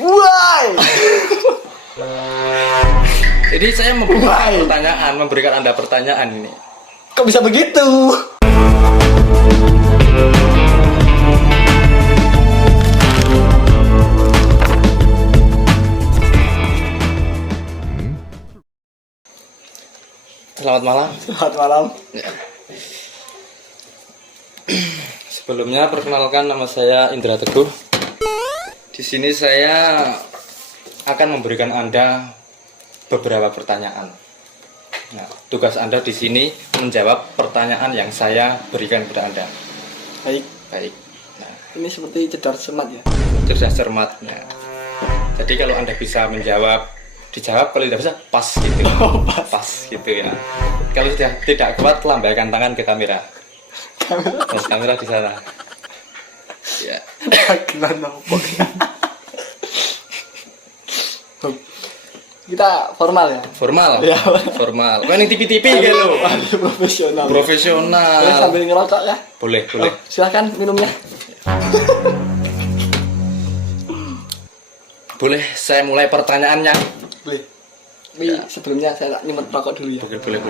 Why? Jadi saya memberikan Anda pertanyaan ini. Kok bisa begitu? Selamat malam. Selamat malam. Sebelumnya perkenalkan, nama saya Indra Teguh. Di sini saya akan memberikan Anda beberapa pertanyaan. Nah, tugas Anda di sini menjawab pertanyaan yang saya berikan kepada Anda. Baik. Nah, Ini seperti cedar semat ya. cerdas cermat. Nah, jadi kalau Anda bisa dijawab, kalau tidak bisa pas gitu. Pas gitu ya. Kalau sudah tidak kuat, lambaikan tangan ke kamera. Mas, kamera di sana. Ya. Dagelan opo. Kita formal ya. Formal. Ya. Formal. Kau yang TV-TV gitu loh. Profesional. Boleh Profesional. sambil ngerokok ya. Boleh. Silakan minumnya. Boleh saya mulai pertanyaannya? Boleh. Tapi sebelumnya saya tak nyemet rokok dulu ya. Boleh.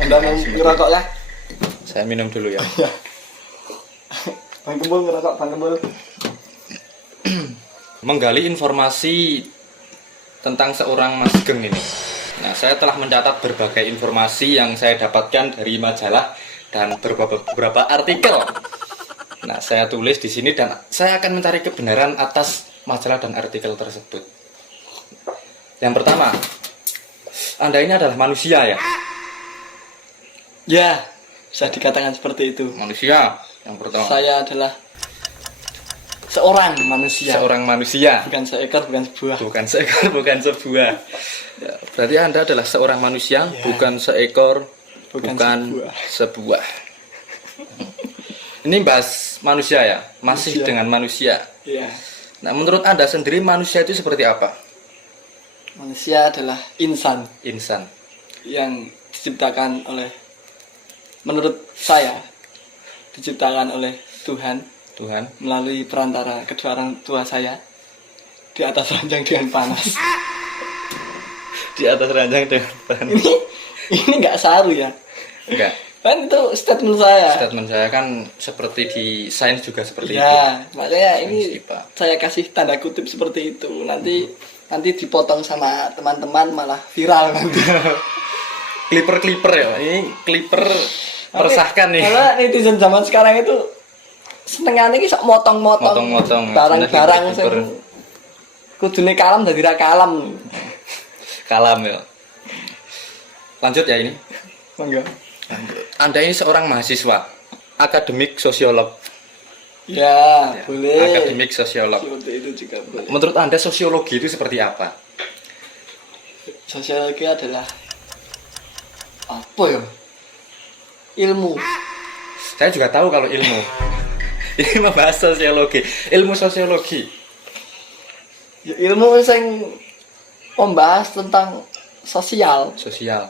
Anda mau ngerokok ya? Saya minum dulu ya. Ya. Bang Kembul ngerokok, Bang Kembul. Menggali informasi tentang seorang Mas Geng ini. Nah, saya telah mencatat berbagai informasi yang saya dapatkan dari majalah dan beberapa artikel. Nah, saya tulis di sini dan saya akan mencari kebenaran atas majalah dan artikel tersebut. Yang pertama, Anda ini adalah manusia ya? Ya, bisa dikatakan seperti itu. Manusia yang pertama. Saya adalah seorang manusia. Seorang manusia. Bukan seekor, bukan sebuah. Bukan seekor, bukan sebuah. Ya, berarti Anda adalah seorang manusia, Ya. bukan seekor, Bukan sebuah. Ini bahas manusia ya, masih Manusia. dengan manusia. Iya. Nah, menurut Anda sendiri manusia itu seperti apa? Manusia adalah insan Insan. yang diciptakan oleh, menurut saya, diciptakan oleh Tuhan Tuhan melalui perantara kedua orang tua saya di atas ranjang dengan panas. di atas ranjang dengan bahan. Ini nggak saru ya. Enggak. Kan itu statement saya. Statement saya kan seperti di sains juga seperti itu. Ya, makanya Sains ini IPA. saya kasih tanda kutip seperti itu. Nanti dipotong sama teman-teman malah viral nanti. Clipper ya. Ini clipper meresahkan nih. Karena netizen zaman sekarang itu senengannya iki sok motong-motong barang-barang sing kudune kalam dadi ra kalam. Kalam ya. Lanjut ya ini. Monggo. Anda ini seorang mahasiswa, akademik sosiolog. Ya, boleh. Akademik sosiolog. Seperti itu juga boleh. Menurut Anda sosiologi itu seperti apa? Sosiologi adalah apa ya? Ilmu. Saya juga tahu kalau ilmu. Ini membahas sosiologi, ilmu sosiologi. Ya, ilmu yang membahas tentang sosial,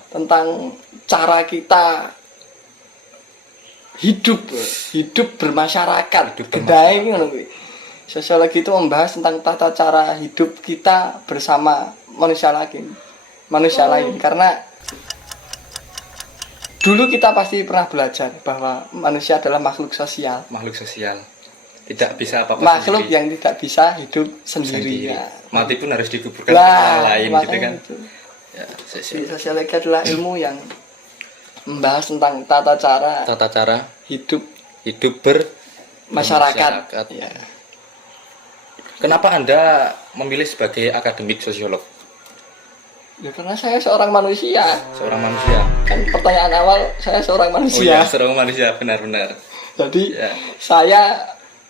tentang cara kita hidup bermasyarakat. Gedai ngono kuwi. Sosiologi itu membahas tentang tata cara hidup kita bersama manusia lain. Karena dulu kita pasti pernah belajar bahwa manusia adalah makhluk sosial. Tidak bisa apa-apa Makhluk sendiri. yang tidak bisa hidup sendiri. Ya. Mati pun harus dikuburkan dengan orang lain gitu kan. Itu. Ya, Jadi sosiologi adalah ilmu yang membahas tentang tata cara hidup masyarakat. Ya. Kenapa Anda memilih sebagai akademik sosiolog? Ya karena saya seorang manusia. Seorang manusia. Kan pertanyaan awal saya seorang Oh manusia. iya, seorang manusia, benar-benar. Jadi Ya. saya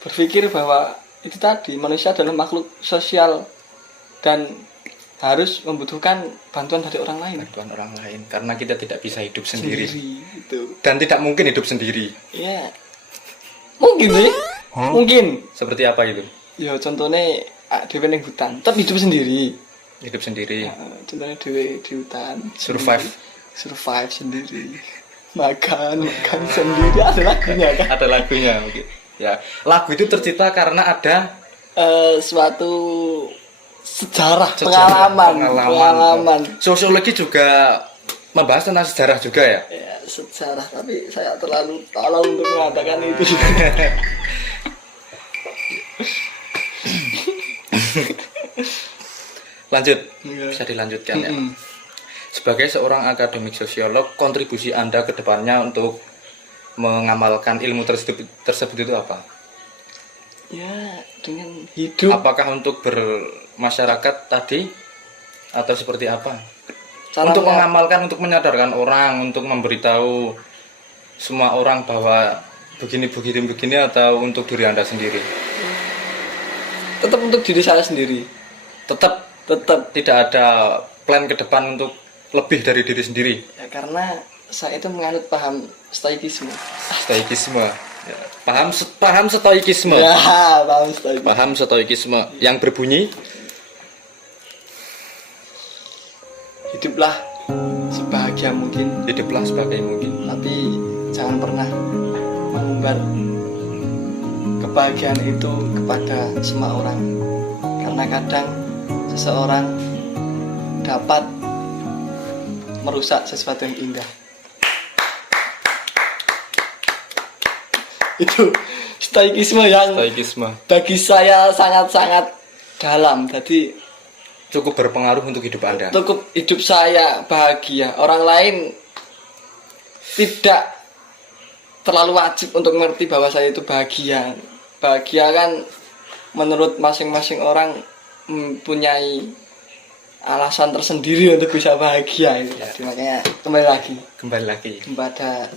berpikir bahwa itu tadi manusia adalah makhluk sosial dan harus membutuhkan bantuan dari orang lain. Bantuan orang lain, karena kita tidak bisa hidup sendiri. Gitu. Dan tidak mungkin hidup sendiri. Ya. Mungkin sih. Mungkin. Seperti apa itu? Ya contohnya dhewe ning hutan, tetap hidup sendiri. Hidup sendiri. Contohnya dhewe di hutan, Survive sendiri. Makan sendiri, ada lagunya kan? Ada lagunya. Oke. Ya, lagu itu tercipta karena ada suatu sejarah, pengalaman. Sosiologi juga membahas tentang sejarah juga ya. Ya, sejarah, tapi saya terlalu tolol untuk mengatakan itu. Lanjut, bisa dilanjutkan ya. Sebagai seorang akademik sosiolog, kontribusi Anda ke depannya untuk mengamalkan ilmu tersebut itu apa? Ya, dengan hidup. Apakah untuk bermasyarakat tadi atau seperti apa? Cara Untuk mengamalkan, untuk menyadarkan orang, untuk memberitahu semua orang bahwa begini atau untuk diri Anda sendiri? Tetap untuk diri saya sendiri. Tetap tidak ada plan ke depan untuk lebih dari diri sendiri. Ya, karena saya itu menganut paham stoikisme. Stoikisme. Ya, paham stoikisme. Ya, paham stoikisme. Paham stoikisme yang berbunyi Hiduplah sebahagia mungkin, hiduplah sebagai mungkin. tapi jangan pernah mengumbar kebahagiaan itu kepada semua orang. Karena kadang seseorang dapat merusak sesuatu yang indah. Itu stoikisme yang bagi saya sangat-sangat dalam. Jadi Cukup berpengaruh untuk hidup Anda. cukup hidup saya bahagia. Orang lain tidak terlalu wajib untuk mengerti bahwa saya itu bahagia. Bahagia kan menurut masing-masing orang mempunyai alasan tersendiri untuk bisa bahagia. Ya. Jadi makanya kembali lagi Kembali kepada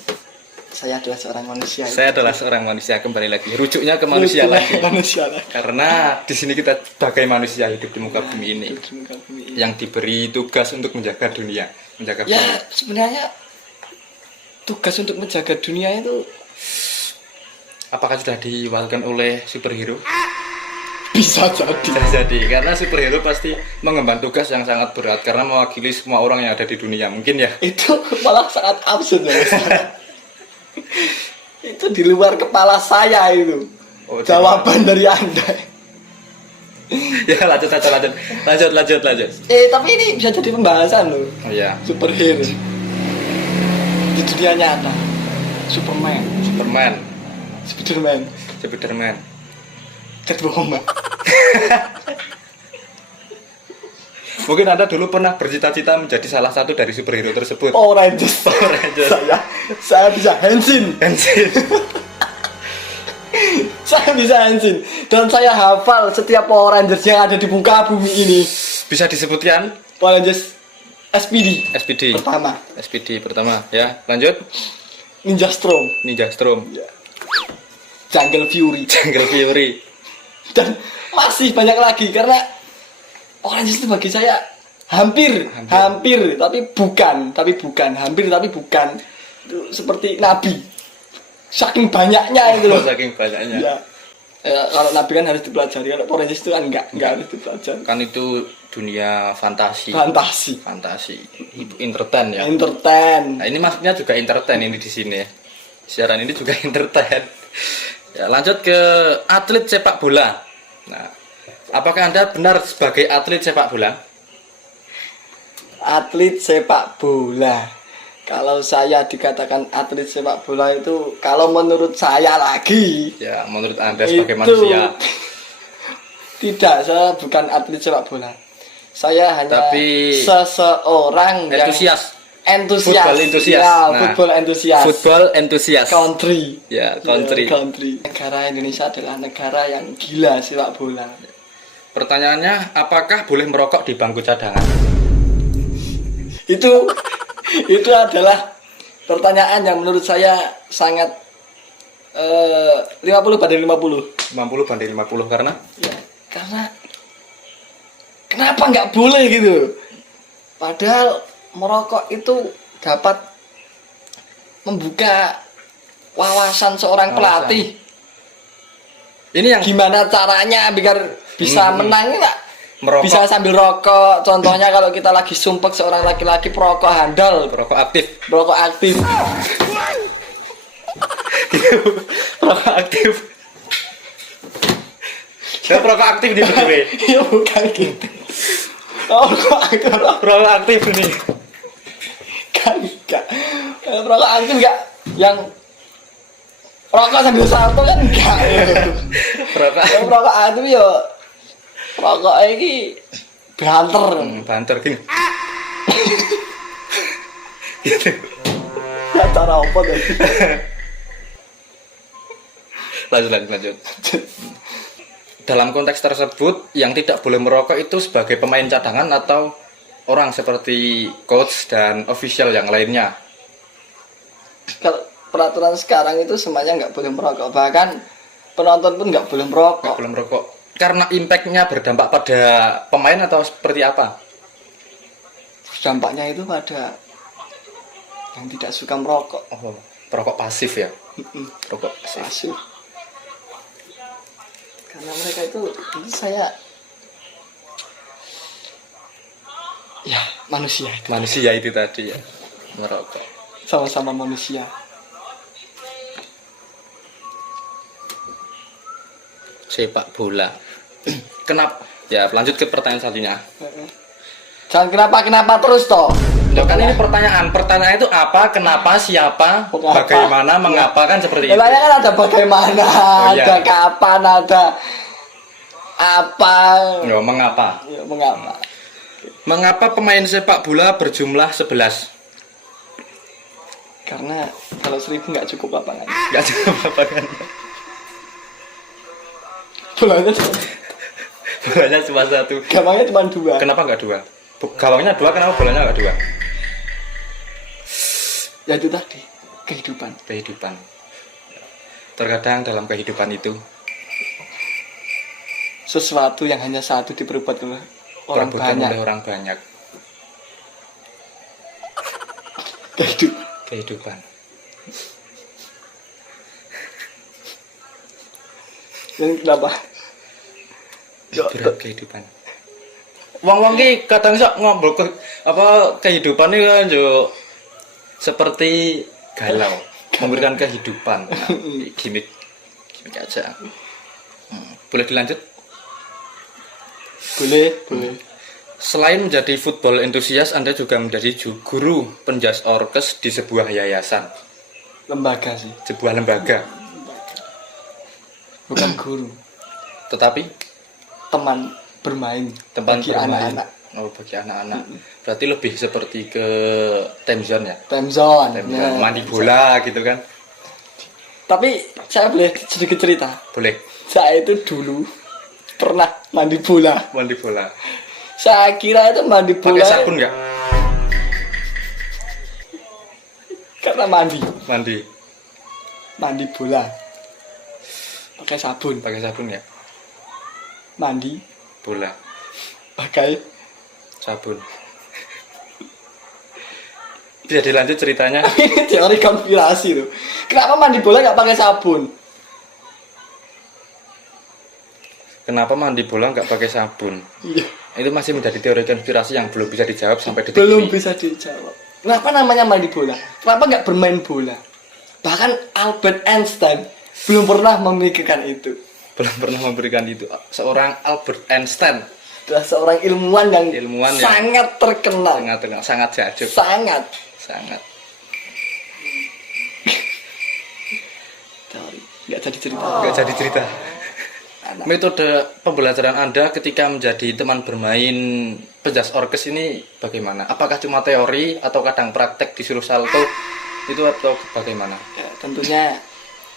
saya adalah seorang manusia. Saya adalah seorang manusia, kembali lagi. Rujuknya ke manusia lagi. Manusia lagi. Karena di sini kita sebagai manusia hidup di muka bumi ini yang diberi tugas untuk menjaga dunia, menjaga Ya, bumi. sebenarnya tugas untuk menjaga dunia itu Apakah sudah diwakilkan oleh superhero? bisa jadi. Bisa jadi, karena superhero pasti mengemban tugas yang sangat berat karena mewakili semua orang yang ada di dunia, mungkin ya. Itu malah sangat absurd ya. Itu di luar kepala saya itu. Oh, Jawaban dari Anda. Ya lanjut. Tapi ini bisa jadi pembahasan loh. Oh, ya. Superhero di dunia nyata. Superman, Spiderman, Catwoman. Mungkin Anda dulu pernah bercita-cita menjadi salah satu dari superhero tersebut. Power Rangers. Saya bisa Henshin. Saya bisa Henshin dan saya hafal setiap Power Rangers yang ada di muka bumi ini. Bisa disebutkan? Power Rangers SPD pertama ya. Lanjut. Ninja Storm, Jungle Fury. dan masih banyak lagi karena Power Rangers itu bagi saya hampir tapi bukan itu seperti nabi saking banyaknya itu loh. Saking banyaknya. Ya, kalau nabi kan harus dipelajari, kalau Power Rangers itu kan enggak harus dipelajari. Kan itu dunia fantasi. Entertain ya. Nah, ini maksudnya juga entertain ini di sini ya. Siaran ini juga entertain. Ya, lanjut ke atlet sepak bola. Nah, apakah Anda benar sebagai atlet sepak bola? Atlet sepak bola. Kalau saya dikatakan atlet sepak bola itu, kalau menurut saya lagi. Ya, menurut Anda sebagai manusia. Tidak, saya bukan atlet sepak bola. Saya hanya seseorang entusias. Football entusias. Football entusias. Country. Ya, country. Negara Indonesia adalah negara yang gila sepak bola. Pertanyaannya, apakah boleh merokok di bangku cadangan? Itu adalah pertanyaan yang menurut saya sangat 50/50. 50/50 karena? Ya, karena kenapa nggak boleh gitu? Padahal merokok itu dapat membuka wawasan seorang pelatih. Ini yang Gimana caranya biar bisa menang nggak? merokok, Bisa sambil rokok. Contohnya kalau kita lagi sumpek seorang laki-laki perokok handal, merokok aktif. perokok aktif. Ya perokok aktif nih btw. Ya bukan gitu. Oh, kok aktif? Perokok aktif nih. Kan enggak. Rokok aktif enggak yang rokok sambil salto kan enggak. Perokok. Yang rokok aktif ya rokok iki banter. Banter gini. Gitu. Ya cara apa tadi? Lanjut. Dalam konteks tersebut, yang tidak boleh merokok itu sebagai pemain cadangan atau orang seperti coach dan official yang lainnya. Kalau peraturan sekarang itu semuanya nggak boleh merokok, bahkan penonton pun nggak boleh merokok. Nggak boleh merokok. Karena impactnya berdampak pada pemain atau seperti apa? Dampaknya itu pada yang tidak suka merokok. Oh, perokok pasif ya? Perokok pasif. Pasif. Karena mereka itu saya ya manusia itu. Manusia itu tadi ya, merokok. Sama-sama manusia. Sepak bola. Kenapa? Ya, lanjut ke pertanyaan selanjutnya. Jangan kenapa terus toh. Loh, kan ini pertanyaan itu apa, kenapa, siapa, Mengapa? bagaimana, mengapa, kan seperti itu. Memangnya kan ada bagaimana, Oh, iya. ada kapan, ada apa. Yo, mengapa? Ya, mengapa? Mengapa pemain sepak bola berjumlah 11? Karena kalau 1000 nggak cukup lapangan. Gak cukup apa kan? Bolanya Bolanya cuma 1. gampangnya cuma 2. Kenapa nggak 2? Gawangnya 2, kenapa bolanya nggak 2? Ya itu tadi kehidupan. Kehidupan. Terkadang dalam kehidupan itu Sesuatu yang hanya satu diperbuat oleh orang dilakukan banyak. oleh orang banyak. Kehidupan. Dan kenapa? Berat kehidupan. Wong-wong ki kadang sok ngobrol kehidupan ini kan yo seperti galau, memberikan kehidupan. Nah, gimmick aja. Boleh dilanjut? Boleh. Selain menjadi football entusias, Anda juga menjadi guru penjas orkes di sebuah yayasan, Lembaga sih, sebuah lembaga. bukan guru. Tetapi Teman bermain tempat bagi bermain. anak-anak. Oh, bagi anak-anak. Berarti lebih seperti ke time zone ya. Time zone. Time Nah, zone, mandi bola gitu kan. Tapi saya boleh sedikit cerita. Boleh. Saya itu dulu pernah mandi bola. Mandi bola. Saya kira itu mandi bola Pakai sabun nggak? karena mandi Mandi. bola. Pakai sabun. Pakai sabun ya? Mandi Bola. pakai Sabun. Bisa dilanjut ceritanya? ini teori konspirasi loh. Kenapa mandi bola nggak pakai sabun? Kenapa mandi bola nggak pakai sabun? Iya. Itu masih menjadi teori konspirasi yang belum bisa dijawab sampai detik Belum ini. bisa dijawab. Kenapa namanya mandi bola? Kenapa nggak bermain bola? Bahkan Albert Einstein belum pernah memikirkan itu. Belum pernah memberikan itu. Seorang Albert Einstein, Adalah seorang ilmuwan yang Ilmuwan yang sangat terkenal. sangat jajak, Sangat. sangat. Teori. Nggak jadi cerita. Nggak jadi cerita. Anak. Metode pembelajaran Anda ketika menjadi teman bermain penjas orkes ini bagaimana? Apakah cuma teori atau kadang praktek disuruh salto itu atau bagaimana? Ya, tentunya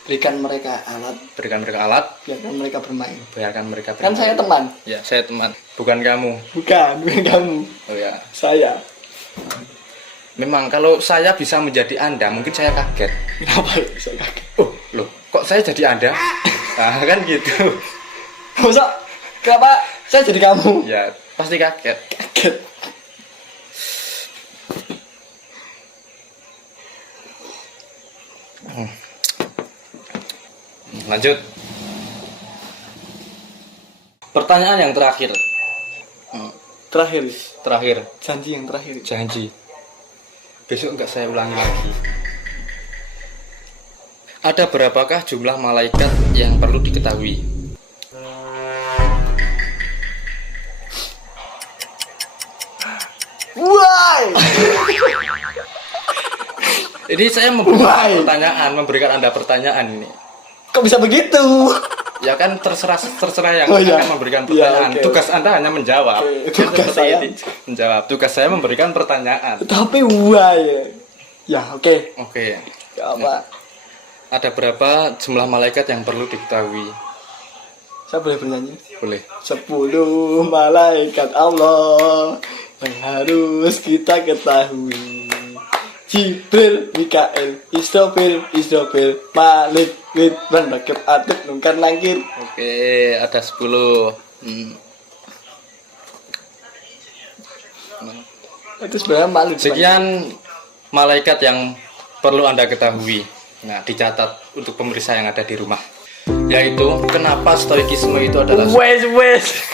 berikan mereka alat, Berikan mereka alat, biarkan mereka bermain. biarkan mereka Kan bermain. saya teman. Ya, saya teman, bukan kamu. Bukan kamu. Oh ya. Saya. Memang kalau saya bisa menjadi Anda, mungkin saya kaget. Kenapa bisa kaget? Oh, loh, kok saya jadi Anda? Nah, kan gitu. Masa kenapa saya jadi kamu? Ya, pasti kaget. Kaget. Lanjut. Pertanyaan yang terakhir. Terakhir. Terakhir, Janji yang terakhir. janji. Besok enggak saya ulangi lagi. Ada berapakah jumlah malaikat yang perlu diketahui? Why? Jadi saya memberikan Anda pertanyaan ini. Kok bisa begitu? Ya kan terserah yang Oh, iya. akan memberikan Iya, pertanyaan. oke. Tugas Anda hanya menjawab. Oke, Ya, tugas seperti saya. ini. Menjawab. Tugas saya memberikan pertanyaan. Tapi why? Ya, oke. Oke. Gak apa. Ada berapa jumlah malaikat yang perlu diketahui? Saya boleh bernyanyi? Boleh. 10 malaikat Allah yang harus kita ketahui. Jibril, Mikael, Israfil, Malik, Ridwan, Rakib, Atib, Nungkar, Nangkir. Oke, ada 10. Itu sebenarnya Malik. Sekian malaikat yang perlu Anda ketahui. Nah, dicatat untuk pemirsa yang ada di rumah. Yaitu, kenapa stoikisme itu adalah Wes.